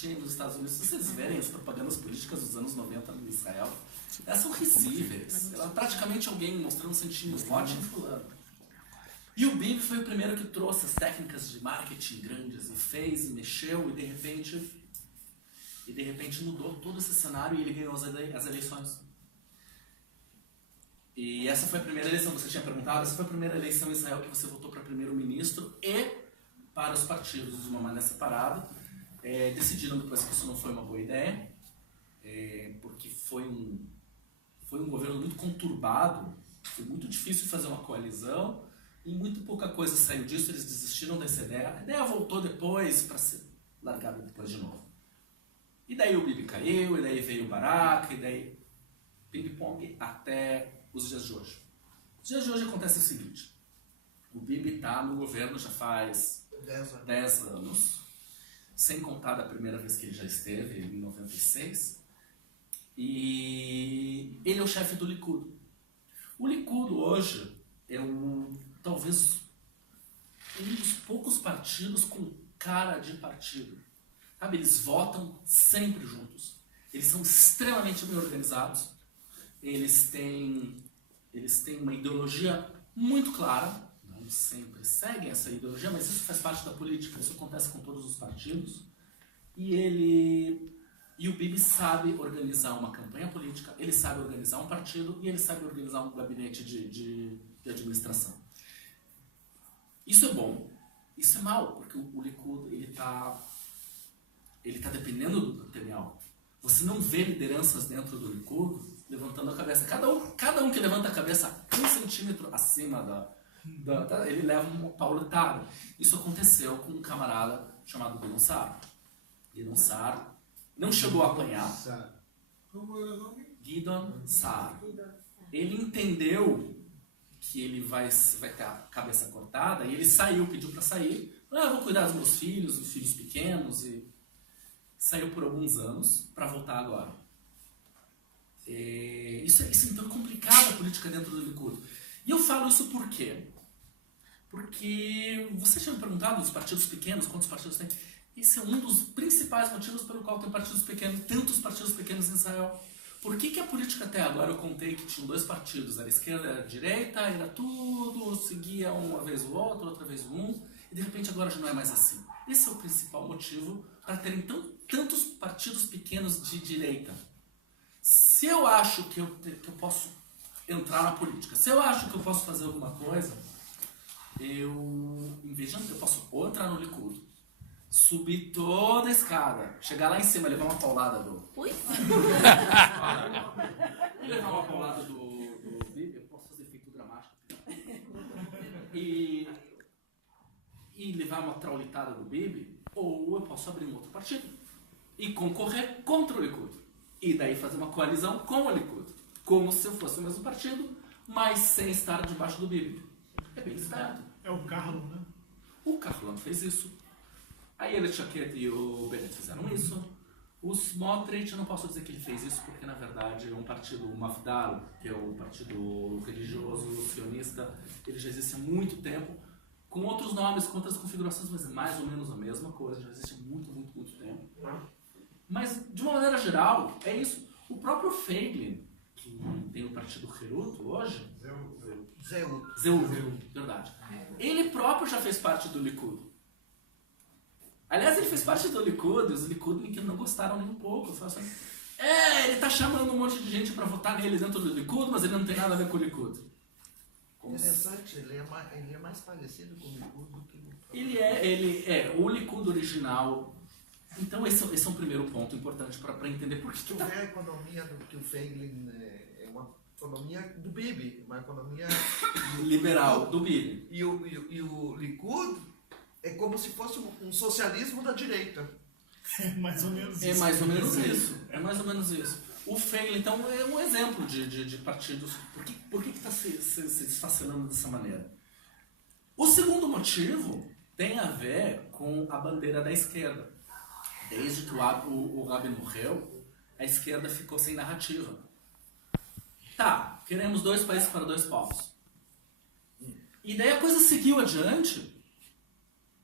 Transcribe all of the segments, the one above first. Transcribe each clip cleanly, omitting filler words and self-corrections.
existia nos Estados Unidos. Se vocês verem as propagandas políticas dos anos 90 no Israel, elas são risíveis. Ela é praticamente alguém mostrando santinho, vote em fulano. E o Bibi foi o primeiro que trouxe as técnicas de marketing grandes e fez, e mexeu, e de repente mudou todo esse cenário e ele ganhou as eleições. E essa foi a primeira eleição, você tinha perguntado, essa foi a primeira eleição em Israel que você votou para primeiro-ministro e para os partidos de uma maneira separada. Decidiram depois que isso não foi uma boa ideia, porque foi um governo muito conturbado, foi muito difícil fazer uma coalizão e muito pouca coisa saiu disso, eles desistiram dessa ideia. A ideia voltou depois para ser largada depois de novo. E daí o Bibi caiu, e daí veio o Barak, e daí ping-pong até os dias de hoje. Os dias de hoje acontece o seguinte, o Bibi está no governo já faz 10 anos, sem contar da primeira vez que ele já esteve, em 96, e ele é o chefe do Likud. O Likud hoje é talvez um dos poucos partidos com cara de partido. Sabe, eles votam sempre juntos. Eles são extremamente bem organizados. Eles têm uma ideologia muito clara. Não sempre seguem essa ideologia, mas isso faz parte da política. Isso acontece com todos os partidos. E o Bibi sabe organizar uma campanha política, ele sabe organizar um partido e ele sabe organizar um gabinete de administração. Isso é bom. Isso é mal, porque o Likud ele tá dependendo do Netanyahu. Você não vê lideranças dentro do Likud levantando a cabeça. Cada um que levanta a cabeça 1 centímetro acima ele leva uma pauletada. Isso aconteceu com um camarada chamado Gidon Saar. Gidon Saar não chegou a apanhar. Como era o nome? Gidon Saar. Ele entendeu que ele vai ter a cabeça cortada e ele saiu, pediu para sair. Eu vou cuidar dos meus filhos, dos filhos pequenos, e saiu por alguns anos para voltar agora. Isso então é complicado a política dentro do Likud. E eu falo isso por quê? Porque você tinha me perguntado dos partidos pequenos, quantos partidos tem? Esse é um dos principais motivos pelo qual tem partidos pequenos, tantos partidos pequenos em Israel. Por que a política até agora eu contei que tinham 2 partidos, era esquerda, era direita, era tudo, seguia uma vez o outro, outra vez um, e de repente agora já não é mais assim. Esse é o principal motivo para terem tantos partidos pequenos de direita. Se eu acho que eu posso entrar na política, se eu acho que eu posso fazer alguma coisa, em vez de eu posso ou entrar no Likud, subir toda a escada, chegar lá em cima, levar uma paulada do... Ui! levar uma paulada do Bibi, eu posso fazer efeito dramático. E levar uma traulitada do Bibi, ou eu posso abrir um outro partido e concorrer contra o Likud. E daí fazer uma coalizão com o Likud, como se eu fosse o mesmo partido, mas sem estar debaixo do Bibi. É bem esperto. É o Carlo, né? O Carlão fez isso. A Ayelet Shaked e o Bennett fizeram isso. O Smotrich, eu não posso dizer que ele fez isso, porque na verdade é um partido, o Mafdal, que é o partido religioso, sionista, ele já existe há muito tempo, com outros nomes, com outras configurações, mas é mais ou menos a mesma coisa, já existe há muito, muito, muito tempo. Mas, de uma maneira geral, é isso. O próprio Feiglin, que tem o partido Herut hoje, Zeu, verdade. Ele próprio já fez parte do Likud. Aliás, ele fez parte do Likud, e os Likud que não gostaram nem um pouco. Falaram assim, ele tá chamando um monte de gente para votar nele dentro do Likud, mas ele não tem nada a ver com o Likud. Interessante, ele é mais parecido com o Likud do que o... O Likud original. Então esse é um primeiro ponto importante para entender por que tu vê a economia que o Feiglin é uma economia do Bibi, uma economia liberal do Bibi. E o Likud é como se fosse um socialismo da direita. É mais ou menos isso. É mais ou menos isso. O Feiglin, então, é um exemplo de partidos. Por que está se desfacelando dessa maneira? O segundo motivo tem a ver com a bandeira da esquerda. Desde que o Rabin morreu, a esquerda ficou sem narrativa. Tá, queremos 2 países para 2 povos. E daí a coisa seguiu adiante,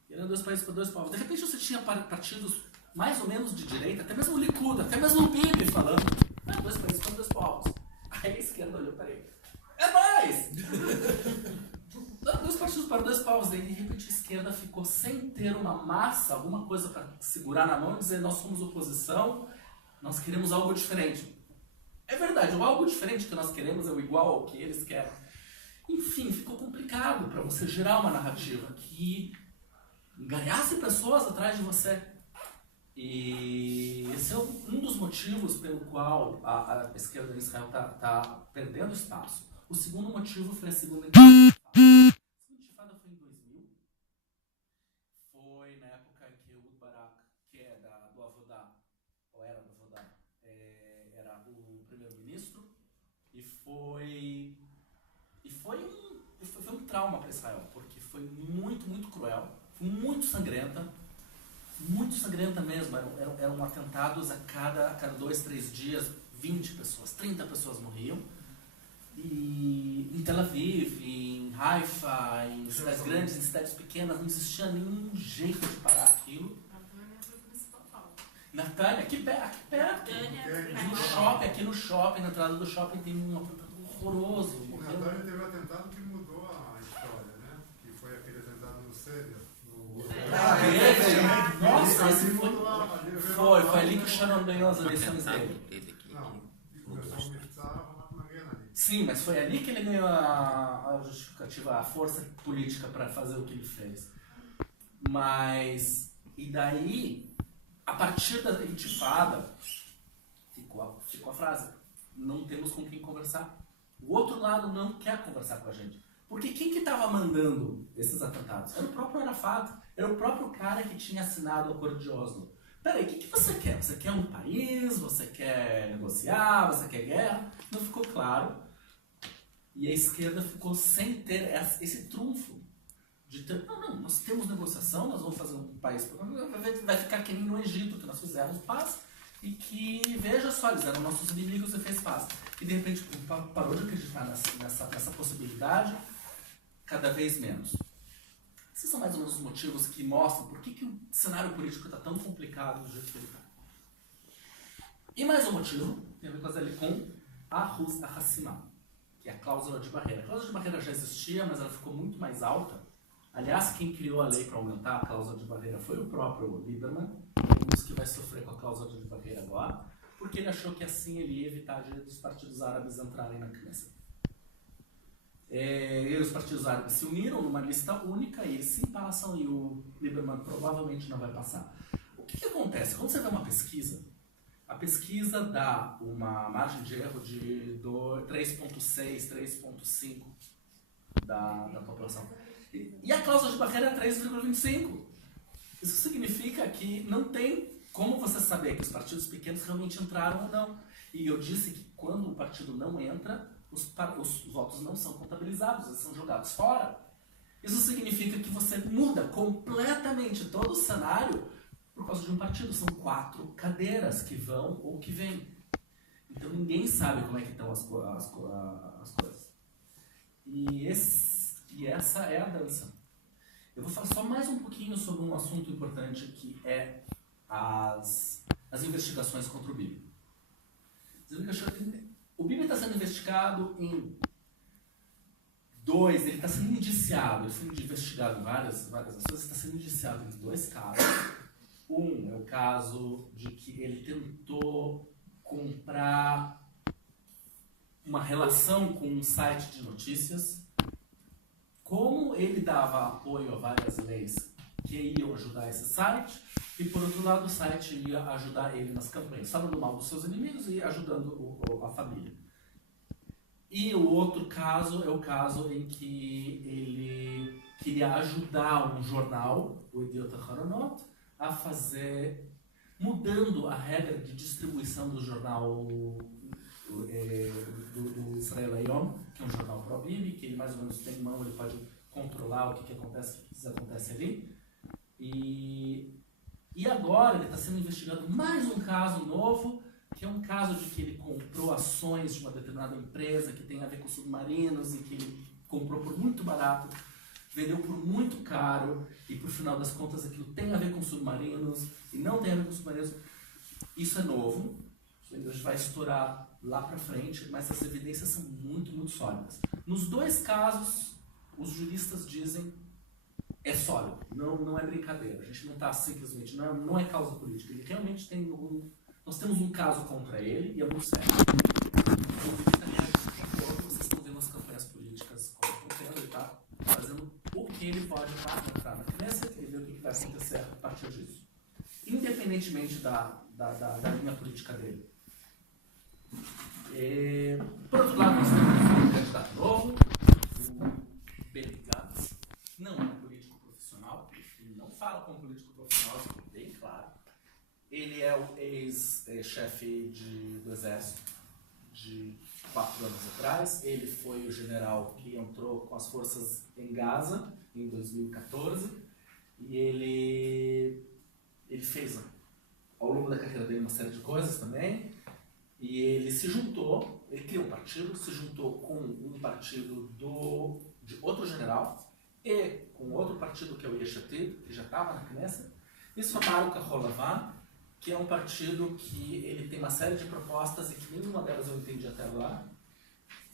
querendo 2 países para 2 povos. De repente você tinha partidos mais ou menos de direita, até mesmo o Likud, até mesmo o Bibi falando, dois países para dois povos. Aí a esquerda olhou para ele, é mais! Dois partidos para dois povos. Daí de repente a esquerda ficou sem ter uma massa, alguma coisa para segurar na mão e dizer, nós somos oposição, nós queremos algo diferente. É verdade, o algo diferente que nós queremos é o igual ao que eles querem. Enfim, ficou complicado para você gerar uma narrativa que ganhasse pessoas atrás de você. E esse é um dos motivos pelo qual a esquerda em Israel está perdendo espaço. O segundo motivo foi a segunda intifada. A segunda intifada foi em 2000. Foi na época que o Ehud Barak, que é do Avodá, ou era do Avodá, era o primeiro-ministro. E foi um trauma para Israel, porque foi muito, muito cruel, foi muito sangrenta mesmo. Eram atentados a cada 2, 3 dias, 20 pessoas, 30 pessoas morriam. E em Tel Aviv, em Haifa, em cidades grandes, em cidades pequenas, não existia nenhum jeito de parar aquilo. Natânia foi o principal. Natânia, aqui perto. Aqui no shopping, na entrada do shopping tem um atentado horroroso. Em Natânia teve um atentado que mudou a história, né? Que foi aquele atentado no Seder. Nossa, esse foi ali que o Sharon ganhou as eleições dele. Não, começou o Mitzah ali. Sim, mas foi ali que ele ganhou a justificativa, a força política para fazer o que ele fez. Mas, e daí, a partir da intifada, ficou a frase, não temos com quem conversar. O outro lado não quer conversar com a gente. Porque quem que estava mandando esses atentados? Era o próprio Arafat, era o próprio cara que tinha assinado o Acordo de Oslo. Peraí, o que você quer? Você quer um país? Você quer negociar? Você quer guerra? Não ficou claro. E a esquerda ficou sem ter esse trunfo de ter, não, nós temos negociação, nós vamos fazer um país, vai ficar que nem no Egito, que nós fizemos paz, e que, veja só, eles eram nossos inimigos e fez paz. E de repente parou de acreditar nessa possibilidade, cada vez menos. Esses são mais ou menos os motivos que mostram por que o cenário político está tão complicado do jeito que ele está. E mais um motivo tem a ver com a Hassimah, que é a cláusula de barreira. A cláusula de barreira já existia, mas ela ficou muito mais alta. Aliás, quem criou a lei para aumentar a cláusula de barreira foi o próprio Lieberman, um dos que vai sofrer com a cláusula de barreira agora, porque ele achou que assim ele ia evitar dos partidos árabes entrarem na Knesset. E os partidos árabes se uniram numa lista única e eles sim passam e o Lieberman provavelmente não vai passar. O que acontece? Quando você vê uma pesquisa, a pesquisa dá uma margem de erro de 3,6, 3,5 da população. E a cláusula de barreira é 3,25. Isso significa que não tem como você saber que os partidos pequenos realmente entraram ou não. E eu disse que quando o partido não entra, os votos não são contabilizados, eles são jogados fora. Isso significa que você muda completamente todo o cenário por causa de um partido. São 4 cadeiras que vão ou que vêm. Então ninguém sabe como é que estão as coisas. E essa é a dança. Eu vou falar só mais um pouquinho sobre um assunto importante que é as investigações contra o Bibi. O Bibi está sendo investigado em 2, ele está sendo indiciado, ele foi investigado em várias ações, está sendo indiciado em 2 casos. Um é o caso de que ele tentou comprar uma relação com um site de notícias. Como ele dava apoio a várias leis que iam ajudar esse site, e por outro lado o site ia ajudar ele nas campanhas, falando mal dos seus inimigos e ajudando a família. E o outro caso é o caso em que ele queria ajudar um jornal, o Yediot Aharonot, a fazer, mudando a regra de distribuição do jornal do Israel Hayom, que é um jornal pró-Bibi, que ele mais ou menos tem em mão, ele pode controlar o que acontece ali. E agora ele está sendo investigado mais um caso novo, que é um caso de que ele comprou ações de uma determinada empresa que tem a ver com submarinos e que ele comprou por muito barato. vendeu por muito caro e por final das contas aquilo tem a ver com submarinos e não tem a ver com submarinos. Isso é novo, a gente vai estourar lá para frente, mas as evidências são muito, muito sólidas. Nos dois casos, os juristas dizem é sólido, não é brincadeira. A gente não está simplesmente, não é causa política. Ele realmente tem nós temos um caso contra ele e é muito sério. Vocês estão vendo as campanhas políticas acontecendo, ele está fazendo o que ele pode para entrar na Knesset e ver o que vai acontecer a partir disso. Independentemente da linha política dele. Por outro lado, nós temos um candidato novo, o Benny Gantz. Não é um político profissional, ele não fala como político profissional, isso é bem claro. Ele é o ex-chefe do exército de 4 anos atrás. Ele foi o general que entrou com as forças em Gaza em 2014 e ele fez ao longo da carreira dele uma série de coisas também. E ele se juntou, ele criou um partido, se juntou com um partido de outro general e com outro partido que é o Yesh Atid, que já estava na Knesset, e formaram o Kahol Lavan, que é um partido que ele tem uma série de propostas e que nenhuma delas eu entendi até agora.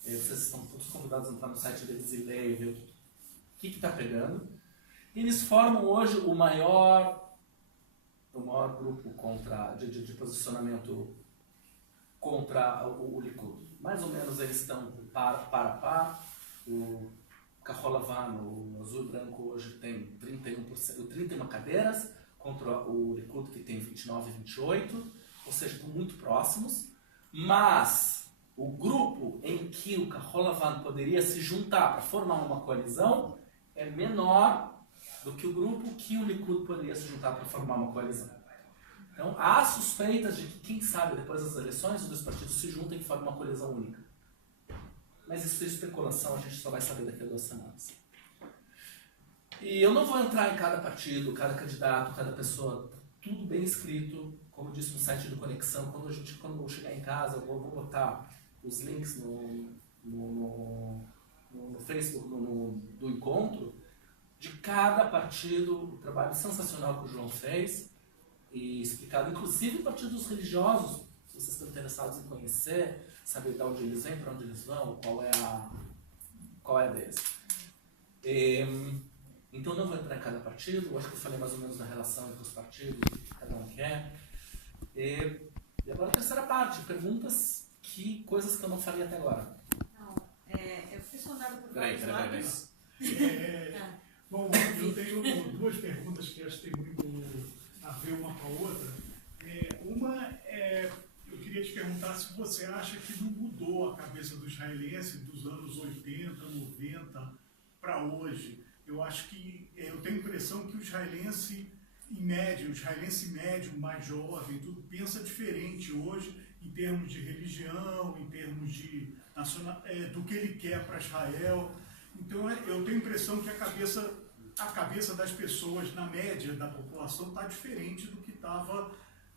Vocês estão todos convidados a entrar no site deles e ler e ver o que está pegando. E eles formam hoje o maior grupo de posicionamento contra o Likud. Mais ou menos eles estão par a par. O Kahol Lavan, o azul e branco, hoje tem 31 cadeiras, contra o Likud, que tem 29 e 28, ou seja, estão muito próximos. Mas o grupo em que o Kahol Lavan poderia se juntar para formar uma coalizão é menor do que o grupo que o Likud poderia se juntar para formar uma coalizão. Então, há suspeitas de que, quem sabe, depois das eleições, os dois partidos se juntem e formem uma coalizão única. Mas isso é especulação, a gente só vai saber daqui a 2 semanas. E eu não vou entrar em cada partido, cada candidato, cada pessoa, tudo bem escrito, como eu disse no site do Conexão. Quando eu chegar em casa, eu vou botar os links no Facebook do encontro de cada partido, o trabalho sensacional que o João fez, e explicado, inclusive partidos religiosos, se vocês estão interessados em conhecer, saber de onde eles vêm, para onde eles vão, qual é deles. Então não vou entrar em cada partido, acho que eu falei mais ou menos da relação entre os partidos, o que cada um quer. E agora a terceira parte, perguntas, coisas que eu não falei até agora. Não, eu fui sondada por vários Peraí. lados. Bom, eu tenho 2 perguntas que acho que tem muito a ver uma com a outra. Eu queria te perguntar se você acha que não mudou a cabeça do israelense dos anos 80, 90 para hoje. Eu acho que, eu tenho a impressão que o israelense médio, mais jovem, tudo pensa diferente hoje em termos de religião, em termos de do que ele quer para Israel. Então eu tenho a impressão que a cabeça das pessoas, na média da população, está diferente do que estava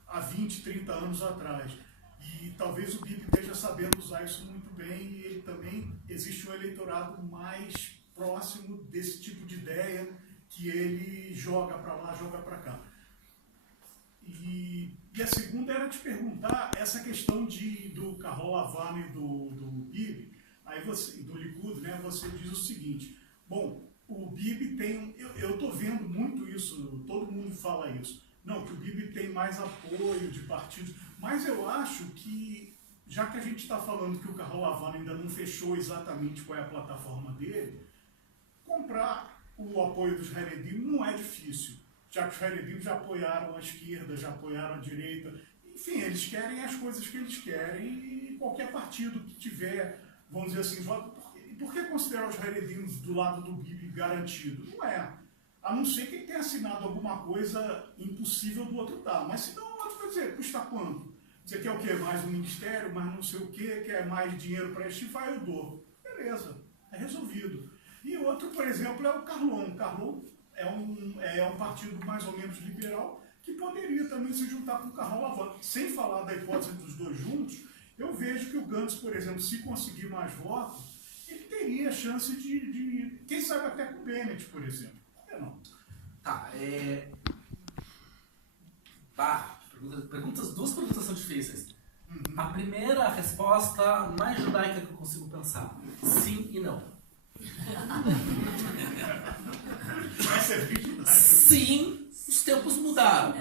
há 20, 30 anos atrás. E talvez o Bibi esteja sabendo usar isso muito bem, e ele também existe um eleitorado mais próximo desse tipo de ideia que ele joga para lá, joga para cá. E a segunda era te perguntar essa questão do Kahol Lavan e do Bibi, aí do Likud, né? Você diz o seguinte: bom, o Bibi tem, eu estou vendo muito isso, todo mundo fala isso, não, que o Bibi tem mais apoio de partidos, mas eu acho que, já que a gente está falando que o Kahol Lavan ainda não fechou exatamente qual é a plataforma dele, comprar o apoio dos Haredim não é difícil, já que os Haredim já apoiaram a esquerda, já apoiaram a direita, enfim, eles querem as coisas que eles querem, e qualquer partido que tiver, vamos dizer assim, por que considerar os Haredim do lado do Bibi garantido? Não é. A não ser que ele tenha assinado alguma coisa impossível do outro lado. Mas se não, o outro vai dizer, custa quanto? Você quer o quê? Mais um ministério, mais não sei o quê, quer mais dinheiro para estivar, eu dou. Beleza, é resolvido. E outro, por exemplo, é o Carlon. O Carlon é um partido mais ou menos liberal que poderia também se juntar com o Kahol Lavan. Sem falar da hipótese dos dois juntos, eu vejo que o Gantz, por exemplo, se conseguir mais votos, ele teria chance de quem sabe até com o Bennett, por exemplo. Por que não? Tá, duas perguntas são difíceis. A primeira resposta mais judaica que eu consigo pensar: sim e não. Essa é bem judaica. Sim, os tempos mudaram.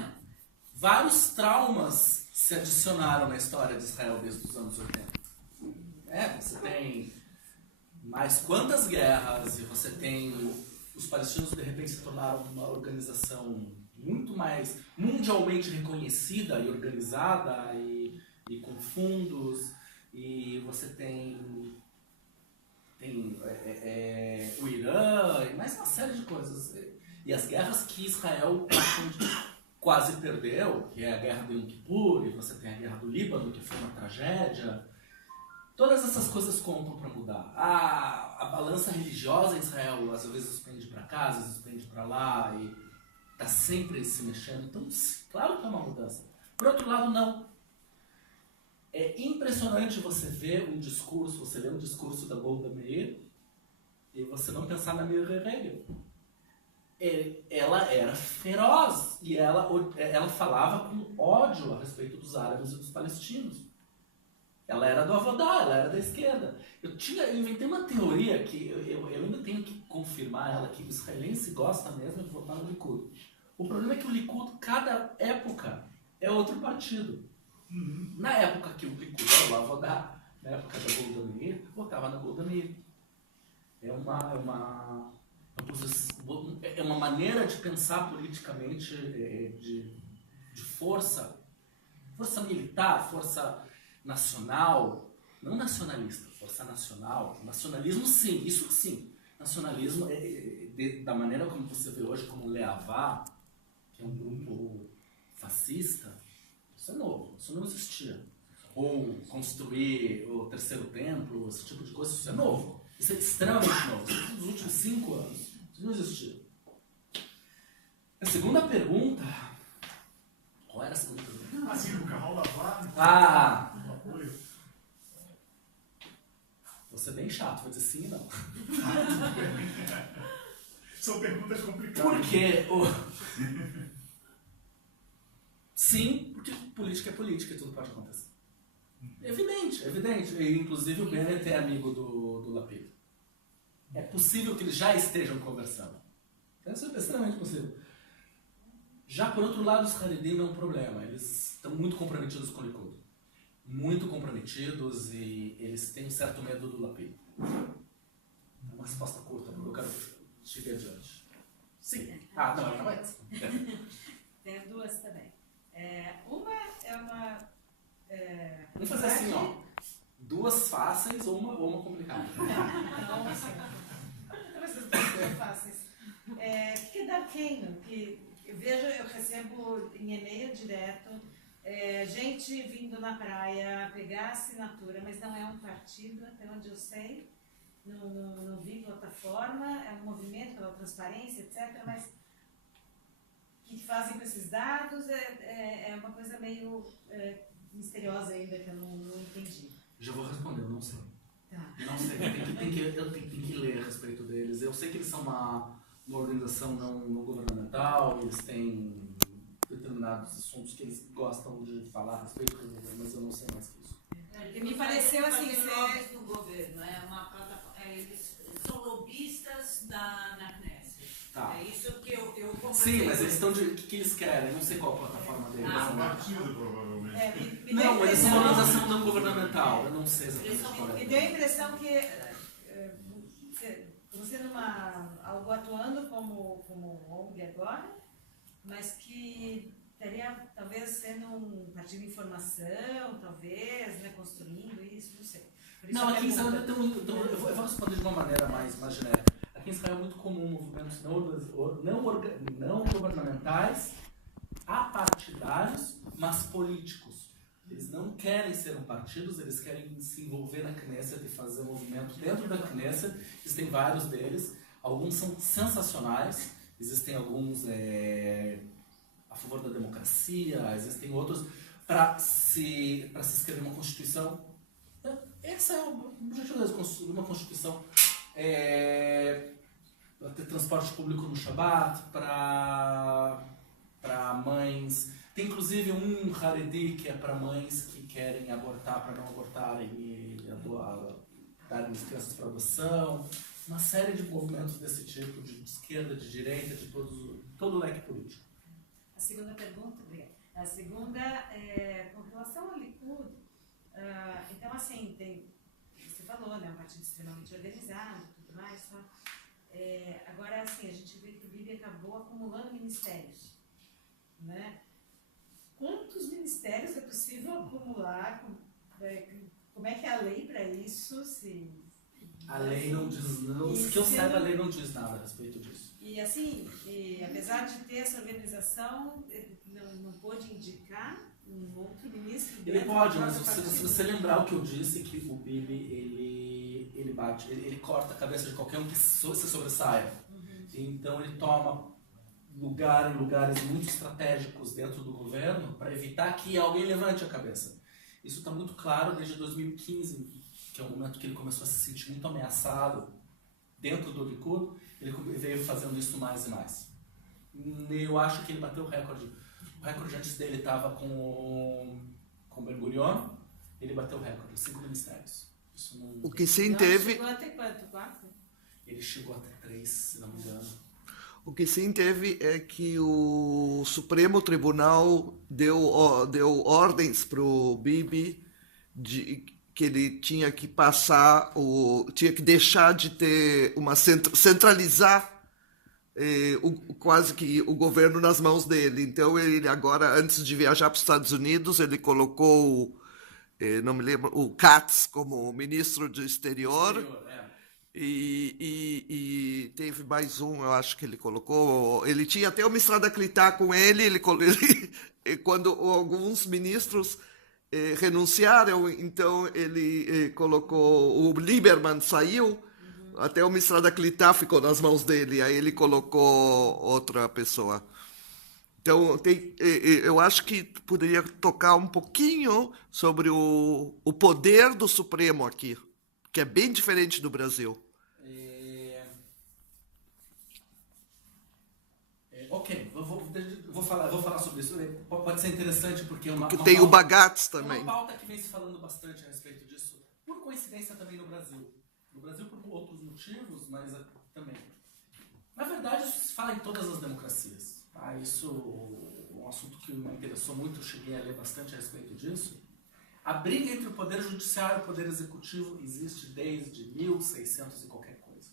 Vários traumas se adicionaram na história de Israel desde os anos 80. Você tem mais quantas guerras, e você tem os palestinos de repente se tornaram uma organização muito mais mundialmente reconhecida e organizada e com fundos, e você tem o Irã e mais uma série de coisas. E as guerras que Israel quase perdeu, que é a guerra do Yom Kippur, e você tem a guerra do Líbano, que foi uma tragédia. Todas essas coisas contam para mudar. A balança religiosa em Israel às vezes pende para cá, às vezes pende para lá, e está sempre se mexendo. Então, claro que é uma mudança. Por outro lado, não. É impressionante você ver um discurso, você ler um discurso da Golda Meir e você não pensar na Miri Regev. Ela era feroz e ela falava com ódio a respeito dos árabes e dos palestinos. Ela era do Avodá, ela era da esquerda. Eu inventei uma teoria que eu ainda tenho que confirmar ela, que o israelense gosta mesmo de votar no Likud. O problema é que o Likud, cada época, é outro partido. Na época que o Likud era o Avodá, na época da Golda Meir, votava na Golda Meir. É uma maneira de pensar politicamente de força militar, força nacional, não nacionalista, força nacional. Nacionalismo sim, isso sim. Nacionalismo, da maneira como você vê hoje, como o Leavá, que é um grupo fascista, isso é novo, isso não existia. Ou construir o terceiro templo, esse tipo de coisa, isso é novo. Isso é extremamente novo. Isso é dos últimos 5 anos. Isso não existia. A segunda pergunta... Qual era a segunda pergunta? Assim, o Carol Lavar. Ah! O apoio. Vou ser bem chato, vou dizer sim e não. São perguntas complicadas. Por quê? Sim, porque política é política e tudo pode acontecer. Evidente, evidente. E, inclusive o Bennett é amigo do Lapid. É possível que eles já estejam conversando. Isso é extremamente possível. Já por outro lado, os Haredim é um problema. Eles estão muito comprometidos com o Likud. Muito comprometidos, e eles têm um certo medo do Lapid. É uma resposta curta, porque eu quero seguir adiante. Sim. Não, não é. Tem duas também. Uma é uma... Vamos fazer assim, ó. 2 fáceis ou uma complicada. Não, assim. Essas duas fáceis. Que é da Keno, que eu recebo em e-mail direto, gente vindo na praia pegar assinatura, mas não é um partido, até onde eu sei, não vi plataforma, é um movimento pela transparência, etc., mas o que fazem com esses dados é uma coisa meio misteriosa ainda, que eu não entendi. Já vou responder, eu não sei. Tá. Não sei, eu tenho que ler a respeito deles. Eu sei que eles são uma organização não governamental, eles têm determinados assuntos que eles gostam de falar a respeito, mas eu não sei mais que isso. Me pareceu assim, lobbies do governo, é uma plataforma, eles são lobistas na Knesset. Tá. É isso que eu conversei. Sim, mas eles estão de... O que eles querem? Eu não sei qual a plataforma deles. É um partido, provavelmente. Não, eles são uma organização não governamental. Eu não sei exatamente qual é. me deu a impressão que você algo atuando como ONG agora, mas que estaria talvez sendo um partido de informação, talvez, né, construindo isso, não sei. Não, aqui em Israel eu vou responder de uma maneira mais genérica. Aqui em Israel é muito comum movimentos não governamentais, apartidários, mas políticos. Eles não querem ser partidos, eles querem se envolver na Knesset e fazer movimento dentro da Knesset. Existem vários deles, alguns são sensacionais, existem alguns a favor da democracia, existem outros para se escrever uma Constituição Esse é o objetivo de uma Constituição. Para ter transporte público no Shabat, para mães. Tem inclusive um Haredi que é para mães que querem abortar, para não abortarem e darem as crianças para adoção. Uma série de movimentos desse tipo, de esquerda, de direita, de todo o leque político. A segunda pergunta, obrigada. A segunda é com relação ao Likud. Então, assim, você falou, né, um partido extremamente organizado e tudo mais, tá? Agora, assim, a gente vê que o Bibi acabou acumulando ministérios, né? Quantos ministérios é possível acumular? Como é que é a lei para isso? A lei não diz, que eu saiba, a lei não diz nada a respeito disso. E assim, apesar de ter essa organização, não pôde indicar um outro ministro? Ele pode, mas se você lembrar o que eu disse, que o Bibi, ele corta a cabeça de qualquer um que se sobressaia. Uhum. Então ele toma lugares muito estratégicos dentro do governo para evitar que alguém levante a cabeça. Isso está muito claro desde 2015, que é o momento que ele começou a se sentir muito ameaçado dentro do Likud. Ele veio fazendo isso mais e mais. Eu acho que ele bateu o recorde. O recorde antes dele estava com Ben-Gurion. Ele bateu o recorde, 5 ministérios. Isso não... O que sim teve... Chegou até quanto? 4? Ele chegou até 3, se não me engano. O que sim teve é que o Supremo Tribunal deu ordens para o Bibi que ele tinha que tinha que deixar de ter centralizar quase que o governo nas mãos dele. Então ele agora, antes de viajar para os Estados Unidos, ele colocou, não me lembro, o Katz como ministro do exterior. E teve mais um, eu acho que ele colocou. Ele tinha até uma estrada clitá com ele, quando alguns ministros renunciaram, então ele colocou. O Lieberman saiu, até uma estrada clitá ficou nas mãos dele, aí ele colocou outra pessoa. Então, eu acho que poderia tocar um pouquinho sobre o poder do Supremo aqui, que é bem diferente do Brasil. Ok, vou falar sobre isso. Pode ser interessante porque tem o Bagatz também. É uma pauta que vem se falando bastante a respeito disso, por coincidência também no Brasil. No Brasil por outros motivos, mas também. Na verdade, isso se fala em todas as democracias. Tá? Isso é um assunto que me interessou muito, eu cheguei a ler bastante a respeito disso. A briga entre o poder judiciário e o poder executivo existe desde 1600 e qualquer coisa.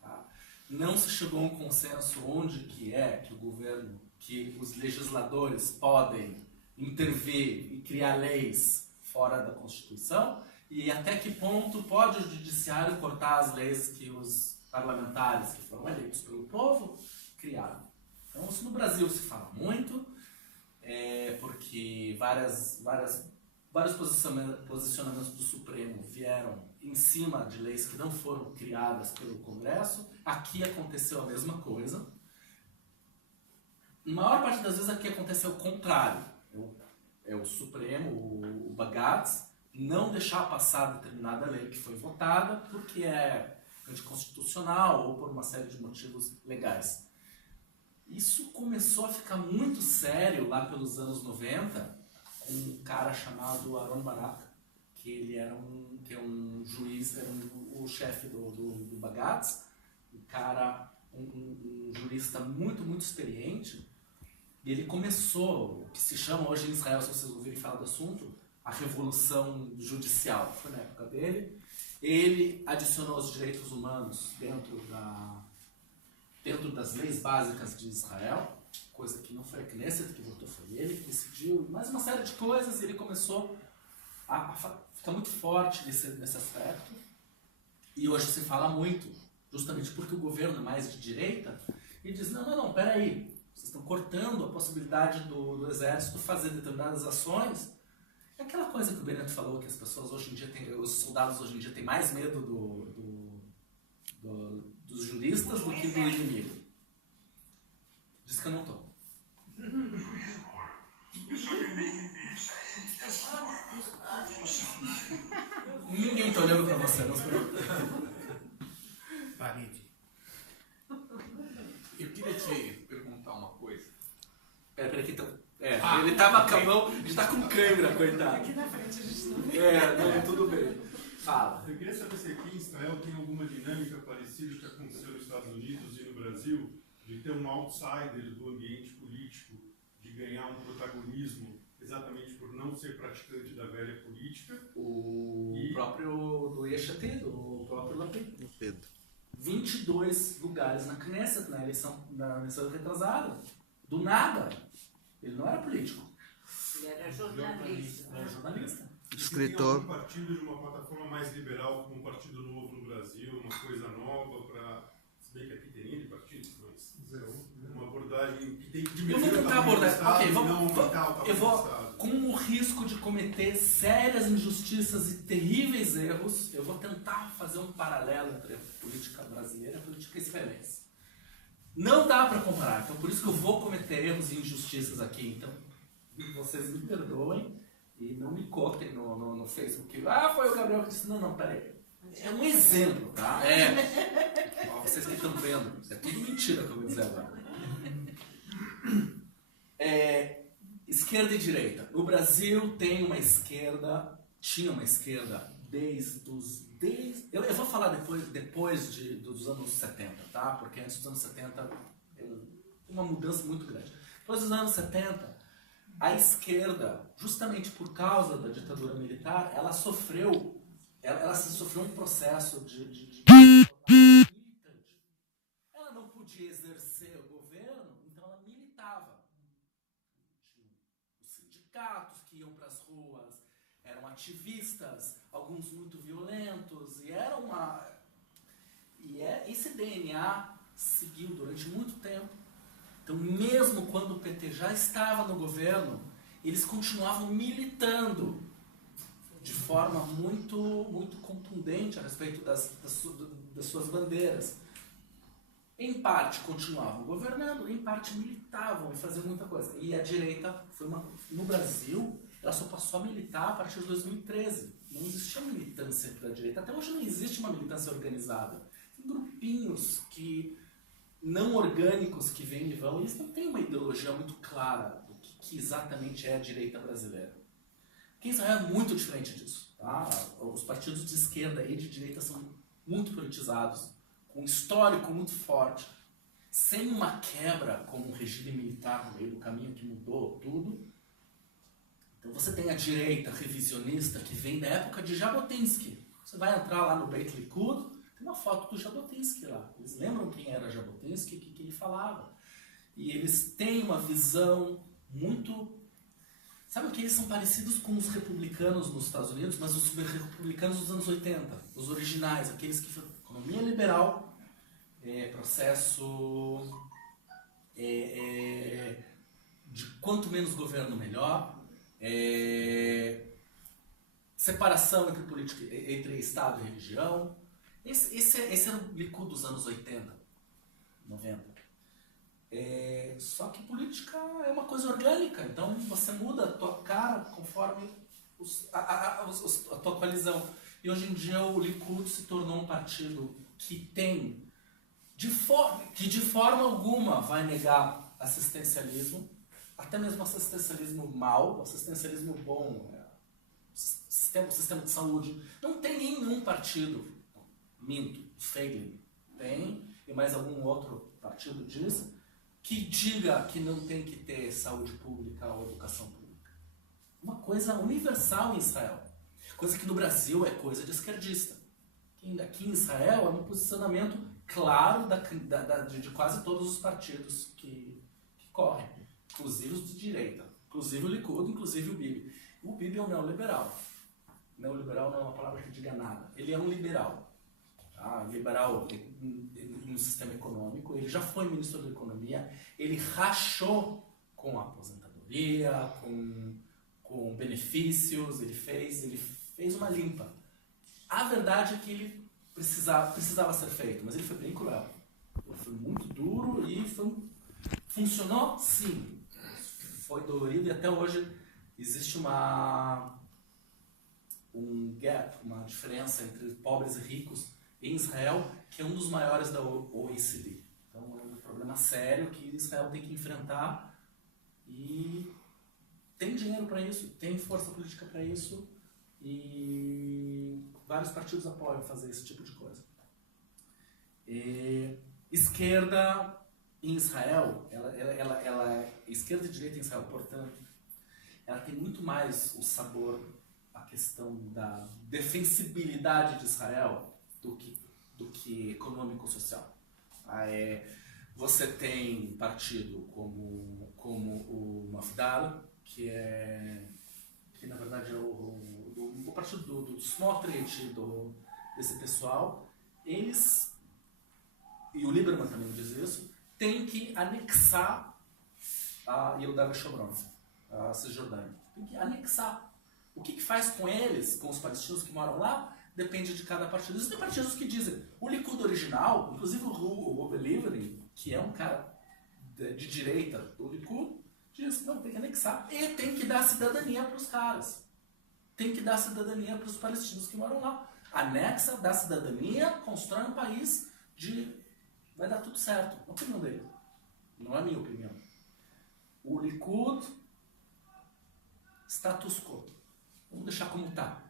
Tá? Não se chegou a um consenso onde que o governo, que os legisladores podem intervir e criar leis fora da Constituição e até que ponto pode o judiciário cortar as leis que os parlamentares, que foram eleitos pelo povo, criaram. Então isso no Brasil se fala muito, porque vários posicionamentos do Supremo vieram em cima de leis que não foram criadas pelo Congresso. Aqui aconteceu a mesma coisa. Na maior parte das vezes aqui aconteceu o contrário. O Supremo, o Bagatz, não deixar passar determinada lei que foi votada porque é anticonstitucional ou por uma série de motivos legais. Isso começou a ficar muito sério lá pelos anos 90, com um cara chamado Aharon Barak, que ele era um juiz, era o chefe do Bagatz, um jurista muito, muito experiente, e ele começou o que se chama hoje em Israel, se vocês ouvirem falar do assunto, a revolução judicial. Foi na época dele. Ele adicionou os direitos humanos dentro das leis básicas de Israel, coisa que não foi a Knesset que votou, foi ele que decidiu, mais uma série de coisas, e ele começou a ficar muito forte nesse aspecto. E hoje se fala muito, justamente porque o governo é mais de direita, e diz, não, peraí, vocês estão cortando a possibilidade do exército fazer determinadas ações. É aquela coisa que o Bennett falou, que as pessoas hoje em dia os soldados hoje em dia têm mais medo dos juristas do que do inimigo. Diz que eu não tô. Ninguém tô olhando pra você, não se preocupe. Parede. Eu queria te perguntar uma coisa. Peraí que tá... ele tava com a mão, ele tá com câimbra, coitado. Aqui na frente a gente não Não, tudo bem. Fala. Eu queria saber se aqui em Israel tem alguma dinâmica parecida que aconteceu nos Estados Unidos e no Brasil, de ter um outsider do ambiente político, de ganhar um protagonismo exatamente por não ser praticante da velha política. O próprio do Yeshatid, o próprio Lapid. Pedro. 22 lugares na Knesset, na eleição retrasada. Do nada. Ele não era político. Ele era jornalista. Ele era jornalista. Escritor. Tem algum partido de uma plataforma mais liberal, como um Partido Novo no Brasil, uma coisa nova para... Se bem que aqui tem N partidos, mas... Uma abordagem que tem que diminuir. Eu vou tentar abordar. Ok, eu vou, Estado. com o risco de cometer sérias injustiças e terríveis erros, eu vou tentar fazer um paralelo entre a política brasileira e a política israelense. Não dá para comparar, então por isso que eu vou cometer erros e injustiças aqui. Então, vocês me perdoem e não me contem no Facebook. Foi o Gabriel que disse. Não, peraí. É um exemplo, tá? Ó, vocês que estão vendo, é tudo mentira que eu vou dizer agora. Esquerda e direita. O Brasil tem uma esquerda, tinha uma esquerda eu vou falar depois dos anos 70, tá? Porque antes dos anos 70 uma mudança muito grande. Depois dos anos 70, a esquerda, justamente por causa da ditadura militar, ela sofreu um processo de militante. Ela não podia exercer o governo, então ela militava. Os sindicatos que iam para as ruas, eram ativistas, alguns muito violentos, esse DNA seguiu durante muito tempo. Então, mesmo quando o PT já estava no governo, eles continuavam militando de forma muito, muito contundente a respeito das suas bandeiras. Em parte continuavam governando, em parte militavam e faziam muita coisa. E a direita no Brasil, ela só passou a militar a partir de 2013. Não existia militância da direita. Até hoje não existe uma militância organizada. Tem grupinhos não orgânicos que vêm e vão, e eles não têm uma ideologia muito clara do que exatamente é a direita brasileira. Porque Israel é muito diferente disso. Tá? Os partidos de esquerda e de direita são muito politizados, com um histórico muito forte, sem uma quebra como um regime militar no meio do caminho que mudou tudo. Então você tem a direita revisionista que vem da época de Jabotinsky. Você vai entrar lá no Beit Likud, tem uma foto do Jabotinsky lá. Eles lembram quem era Jabotinsky, o que ele falava. E eles têm uma visão muito... Sabe que eles são parecidos com os republicanos nos Estados Unidos, mas os republicanos dos anos 80, os originais, aqueles que foram economia liberal, processo de quanto menos governo melhor, separação entre Estado e religião. Esse era o Likud dos anos 80, 90. Só que política é uma coisa orgânica, então você muda a tua cara conforme a tua coalizão. E hoje em dia o Likud se tornou um partido que tem, que de forma alguma vai negar assistencialismo, até mesmo assistencialismo mau, assistencialismo bom, sistema de saúde. Não tem nenhum partido, minto, Feiglin tem, e mais algum outro partido diz, que diga que não tem que ter saúde pública ou educação pública. Uma coisa universal em Israel. Coisa que no Brasil é coisa de esquerdista. Aqui em Israel é um posicionamento claro de quase todos os partidos que correm. Inclusive os de direita. Inclusive o Likud, inclusive o Bibi. O Bibi é um neoliberal. Neoliberal não é uma palavra que diga nada. Ele é um liberal. Liberal no sistema econômico. Ele já foi ministro da Economia. Ele rachou com a aposentadoria, com benefícios. Ele fez uma limpa. A verdade é que ele precisava ser feito, mas ele foi bem cruel. Ele foi muito duro e funcionou sim. Foi dolorido e até hoje existe um gap, uma diferença entre pobres e ricos em Israel, que é um dos maiores da OECD. Então é um problema sério que Israel tem que enfrentar e tem dinheiro para isso, tem força política para isso e vários partidos apoiam fazer esse tipo de coisa. Esquerda em Israel, esquerda e direita em Israel, portanto, ela tem muito mais o sabor, a questão da defensibilidade de Israel do que econômico-social. Você tem partido como o Mafdal, que na verdade é o partido do Smotrich, desse pessoal, eles, e o Lieberman também diz isso, tem que anexar a Yehuda Shomron, a Cisjordânia. Tem que anexar. O que faz com eles, com os palestinos que moram lá, depende de cada partido. Existem partidos que dizem, o Likud original, inclusive o Ruben Livering, que é um cara de direita do Likud, diz, não, tem que anexar. E tem que dar cidadania para os caras. Tem que dar cidadania para os palestinos que moram lá. Anexa, dá cidadania, constrói um país vai dar tudo certo. Na opinião dele. Não é a minha opinião. O Likud, status quo. Vamos deixar como está.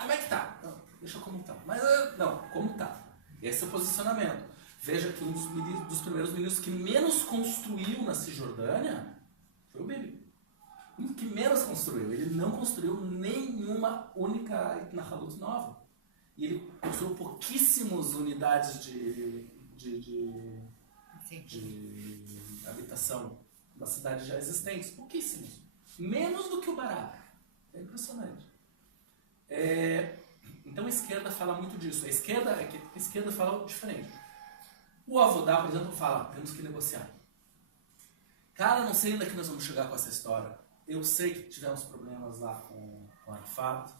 Como é que está? Não, deixa como está. Mas, não, como está. Esse é o posicionamento. Veja que um dos primeiros ministros que menos construiu na Cisjordânia foi o Bibi. Um que menos construiu. Ele não construiu nenhuma única Itnahalut nova. E ele construiu pouquíssimas unidades de habitação das cidades já existentes. Pouquíssimos. Menos do que o Barak. É impressionante. Então a esquerda fala muito disso. A esquerda fala diferente. O Avodá, por exemplo, fala, temos que negociar. Cara, não sei ainda que nós vamos chegar com essa história. Eu sei que tivemos problemas lá com Arafat,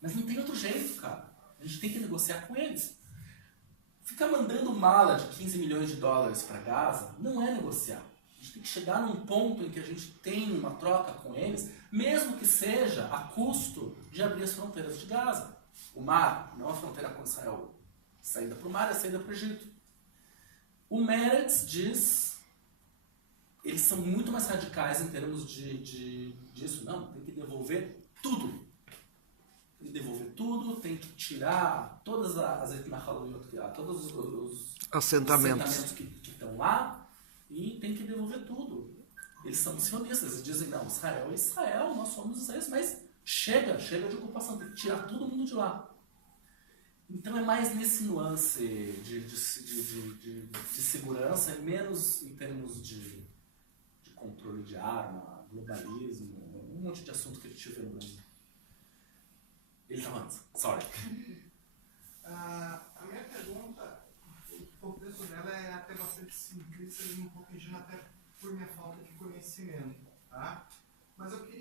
mas não tem outro jeito, cara. A gente tem que negociar com eles. Ficar mandando mala de 15 milhões de dólares para Gaza não é negociar. A gente tem que chegar num ponto em que a gente tem uma troca com eles, mesmo que seja a custo de abrir as fronteiras de Gaza. O mar, não a fronteira com Israel. Saída para o mar é saída para o Egito. O Meretz diz, eles são muito mais radicais em termos disso. Não, tem que devolver tudo. Tem que devolver tudo, tem que tirar todas as todos os assentamentos que estão lá e tem que devolver tudo. Eles são sionistas, eles dizem, não, Israel é Israel, nós somos Israel, mas chega de ocupação, tem que tirar todo mundo de lá. Então é mais nesse nuance de segurança, é menos em termos de controle de arma, globalismo, um monte de assunto que a gente vê no Brasil. Ele tá falando, sorry. A minha pergunta, o contexto dela é até bastante simplista e um pouco ingênua, até por minha falta de conhecimento, tá? Mas eu queria